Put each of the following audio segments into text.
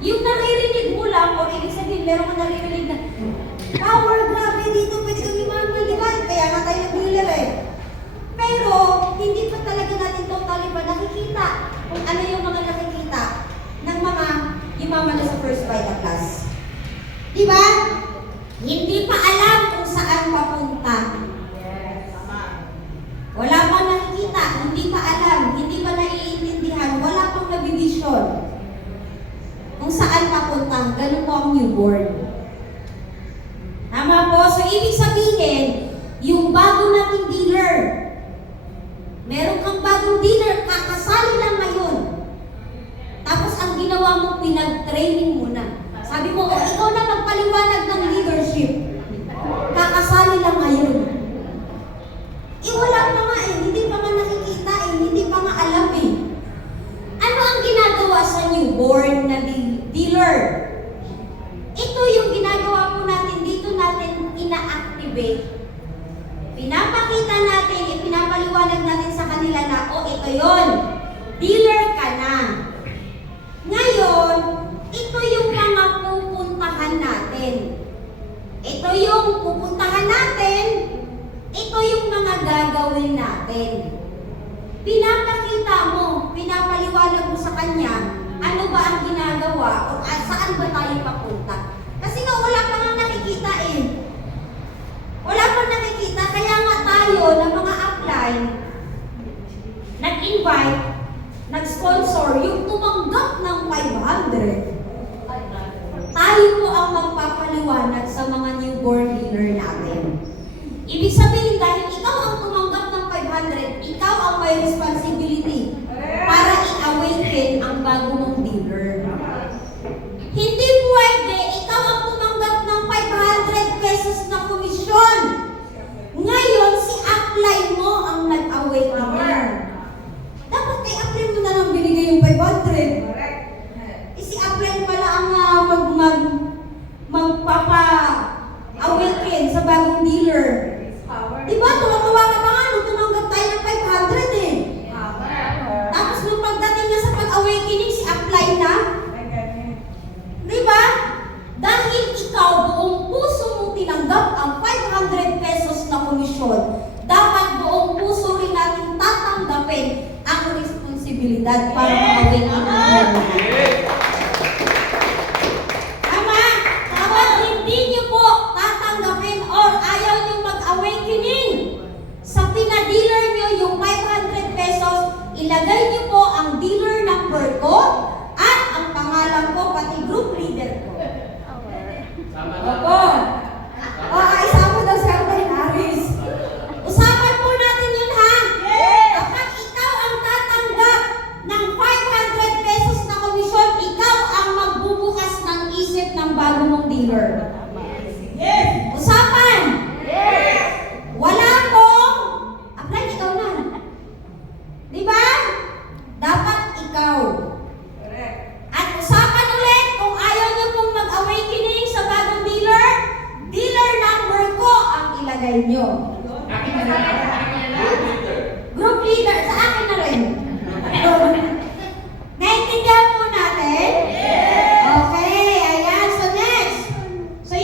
Yung naririnig mo lang, o ibig sabihin, meron kang naririnig na, power, grabe dito, pwede kang imaman, di ba? Kaya nga tayo nag-dealer eh. Pero, hindi pa talaga natin totally ba nakikita kung ano yung mga nakikita ng mga yumaman na sa First Vital Class. Di ba? Hindi pa alam kung saan papunta. Wala pang nakikita, hindi pa alam, hindi pa naiintindihan, wala pang nabibisyon kung saan papunta. Ganun po ang newborn. Tama po? So, ibig sabihin, yung bago nating dealer, meron kang bagong dealer, kakasali lang ngayon. Tapos ang ginawa mo, pinag-training mo na. Sabi mo, oh, ikaw na magpaliwanag ng leadership. Kakasali lang ngayon. Wala pa nga eh, hindi pa nga nakikita eh, hindi pa nga alam eh. Ano ang ginagawa sa newborn na dealer? Ito yung ginagawa po natin, dito natin ina-activate. Pinapakita natin, pinapaliwanag natin sa kanila na, oh, ito yon, dealer ka na. Ngayon, ito yung mga pupuntahan natin. Ito yung pupuntahan natin, ito yung mga gagawin natin. Pinapakita mo, pinapaliwanag mo sa kanya, ano ba ang ginagawa o saan ba tayo papunta. Kasi nga wala pa nga nakikita eh. Wala pa nakikita, kaya nga tayo ng mga upline, nag-invite, nag-sponsor, yung tumanggap ng 500. Tayo po ang magpapaliwanag sa mga newborn dealer natin. Ibig sabihin, dahil ikaw ang tumanggap ng 500, ikaw ang may responsibility para i-awaken ang bago mong dealer. Hindi pwede, ikaw ang tumanggap ng 500 pesos na komisyon. Ngayon, si upline mo ang nag-awaken niya. Dapat kay upline mo na lang binigay yung 500. Si upline pala ang magpapa-awaken sa bagong dealer. Diba? Tuwa-tuwa ka pa nga nung tumanggap tayo ng 500 eh. Tapos nung pagdating na sa pag-awakening, si upline na. Diba? Dahil ikaw buong puso mong tinanggap ang 500 pesos na komisyon, dapat buong puso rin natin tatanggapin ang responsibilidad para ma-awaken ang dealer. Ilagay niyo po ang dealer number ko at ang pangalan ko, pati group leader ko. Opo. Isama daw si Alvin Harris. Usapan po natin yun ha? Kapag ikaw ang tatanggap ng 500 pesos na komisyon, ikaw ang magbubukas ng isip ng bago mong dealer. Usapan? Wala pong apply, ikaw na. Diba? Dapat ikaw. At usapan ulit, kung ayaw nyo pong mag-awakening sa bagong dealer, dealer number ko ang ilagay nyo. Group leader, sa akin na rin. Naintindihan po natin? Okay, ayan. So next. So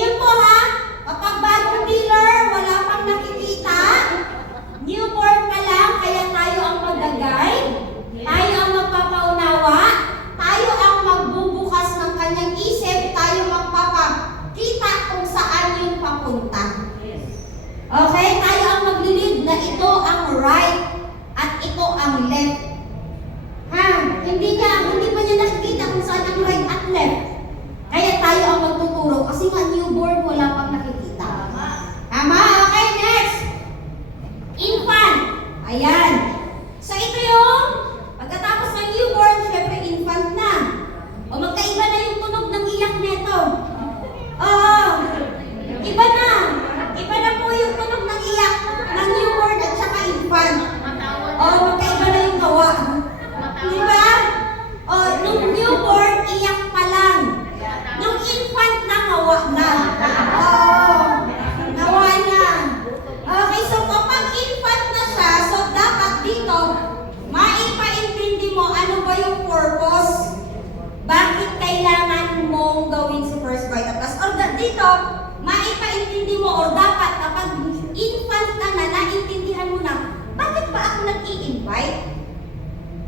or dapat kapag infant ka na, naintindihan mo na, bakit ba ako nag-i-invite?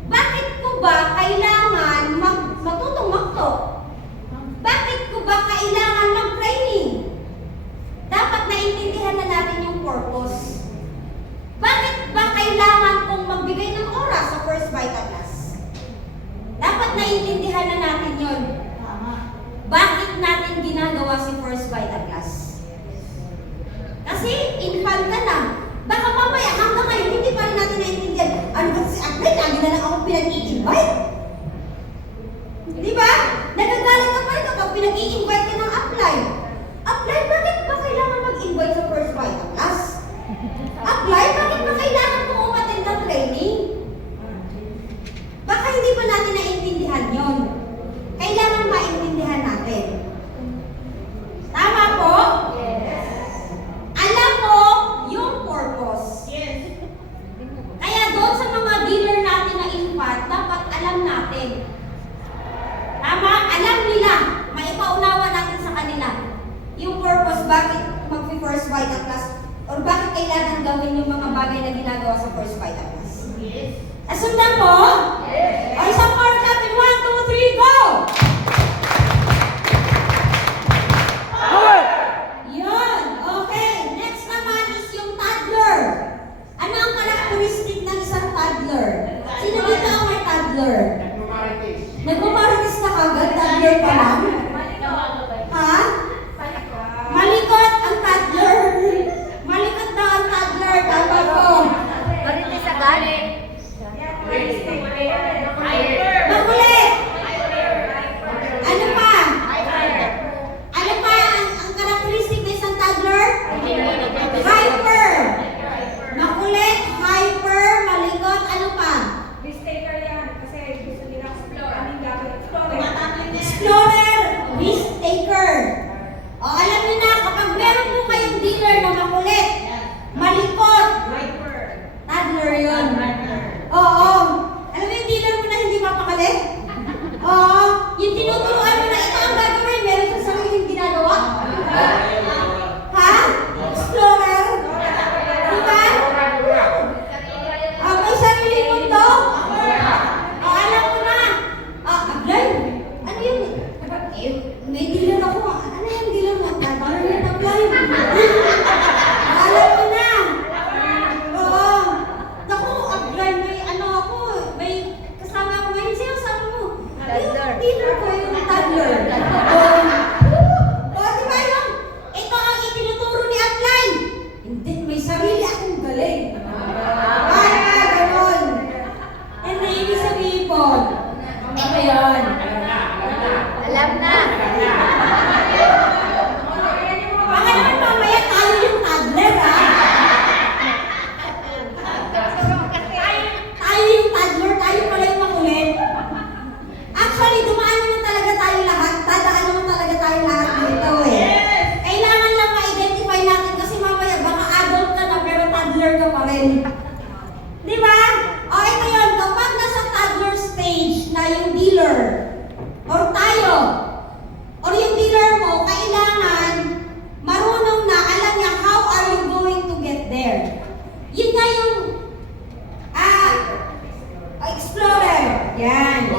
Bakit ko ba kailangan matutong makto? Bakit ko ba kailangan mag-training? Dapat naintindihan na natin yung purpose. Bakit ba kailangan kong magbigay ng oras sa First Vita Class? Dapat naintindihan na natin yun. Bakit natin ginagawa si First Vita Class? Kasi infant ka na. Baka mamaya hanggang ngayon hindi pa rin natin naintindihan. Ano ba si Agnes? Lagi na lang ako pinag-i-invite. Di ba? Nagagalit ka pa rin kapag pinag-i-invite ka ng upline. Upline, bakit ba kailangan mag-invite sa First Vita Class? Upline, bakit ba kailangan mo umattend ng training? Baka hindi pa natin naintindihan yon. Kailangan maintindihan natin. Tama po? Yes. Alam mo yung purpose. Yes. Kaya doon sa mga dealer natin na infant, dapat alam natin. Tama? Alam nila. Maipaunawa natin sa kanila. Yung purpose, bakit mag-First Vita Class or bakit kailangan gawin yung mga bagay na ginagawa sa First Vita Class. Yes. Asundan mo? Yes. O isang more clap in 1, 2, 3, go! Yun. Okay. Next naman is yung toddler. Ano ang characteristic ng isang toddler? Sino dito ang may toddler? Nagmamarites na kagad? Toddler pa lang? Ha? Malikot ang toddler. Malikot daw ang toddler. Tama ko. Marites agad. Makulit. Ano pa? Ano pa ang characteristic ng isang toddler? Hyper. Makulit, hyper, malikot, ano pa? Risk-taker yan kasi gusto nila explore. Anong gagawin? Explorer, risk taker. O alam niyo na, kapag meron po kayong dealer na makulit, malikot, toddler yun. Oo. Alam mo yung dealer mo na hindi mapakali? Oo. Yung tinuturuan mo na ito ang gagawin, meron sa sariling ginagawa? Ha? Explorer? Diba? May sariling mundo? O alam mo na. Aglay, ano yun? May dealer ako. Ano yung dealer mo? Toddler yun, Aglay. Alam mo na. Oo. Naku, Aglay, may ano ako, may kasama ako ngayon. Sino kasama mo? Toddler. Yung dealer ko, yung toddler. O, di ba yun? Ito ang itinuturo ni Aglay. Hindi, may sarili akong galing. Ganon. And na ibig sabihin po, ito yun. Alam na. Baka naman mamaya tayo yung toddler, ha? Tayo yung toddler, tayo pala yung makulit. Actually, dumaan naman talaga tayo lahat. Dadaan naman talaga tayo lahat dito, eh. Kailangan lang ma-identify natin kasi mamaya baka adult ka na pero toddler ka pa rin. Di ba? O, ito yun. Kapag nasa toddler stage na yung dealer, or tayo, or yung dealer mo, kailangan marunong na alam niya how are you going to get there. Yun nga yung explorer. Yan.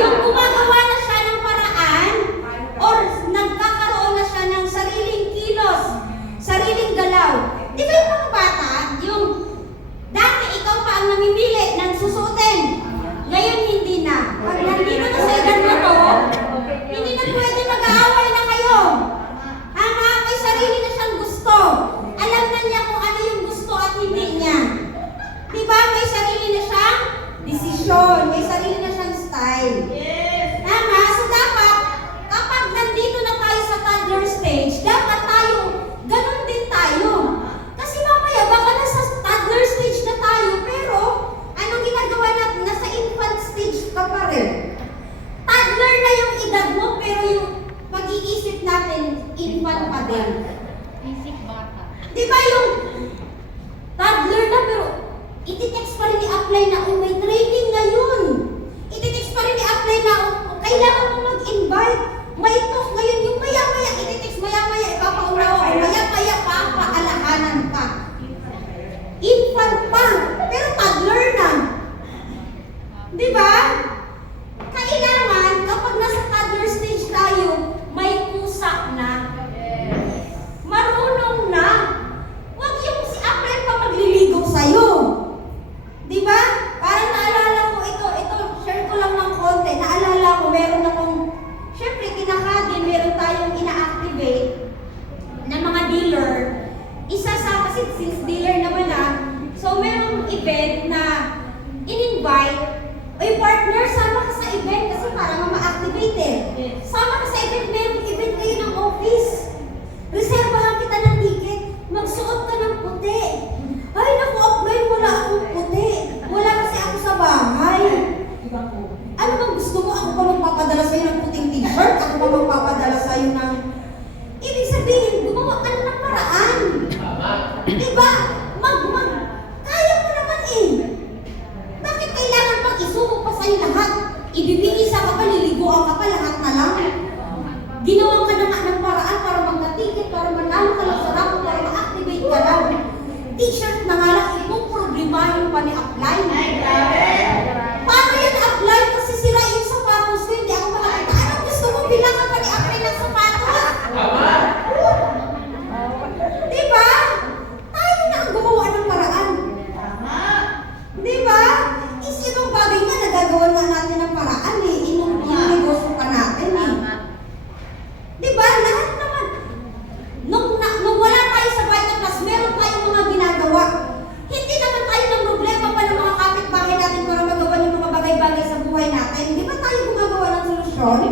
Yung gumagawa na siya ng paraan or nagkakaroon na siya ng sariling kilos, sariling galaw. Di ba yung mga bata, yung dati ikaw pa ang namimili ng susuotin. Ngayon hindi na. Pag nandito na sa edad mo to, hindi na pwede mag-aaway na kayo. Ama, may sarili na siyang gusto. Alam na niya kung ano yung gusto at hindi niya. Diba? May sarili na siyang desisyon. May sarili na siyang style. Tama? So dapat, kapag nandito na tayo sa toddler stage, dapat tayo, ganun din tayo. Kasi mamaya, baka nasa toddler stage na tayo, pero anong ginagawa natin? Nasa infant stage ka pa rin. Toddler na yung edad mo, pero yung pag-iisip natin, infant pa din. Isip bata. Di ba yung toddler na, pero ititext pa rin i-apply na, oh, may training ngayon. Ititext pa rin i-apply na, oh, kailangan mo mag-invite. May talk ngayon, yung maya-maya, ititext maya-maya, ipapaunawa ko, maya-maya pa pa ni-apply. Paano yan apply? Kasi sira yung sapatos ko, hindi ako makakita. Anong gusto mo bilang ka pa ni-apply ng sapatos? Diba? Tayo na ang gumawa ng paraan. Diba? Is ibang bagay nga, nagagawa nga natin ng paraan eh. Yung negosyo pa natin eh. Diba? Lahat naman. Nung wala tayo sa Vitaplus, meron tayong mga ginagawa. Hindi naman tayo ng problema pa ng mga kapitbahay natin para magawa ng mga bagay-bagay sa buhay natin. Di ba tayo gumagawa ng solusyon?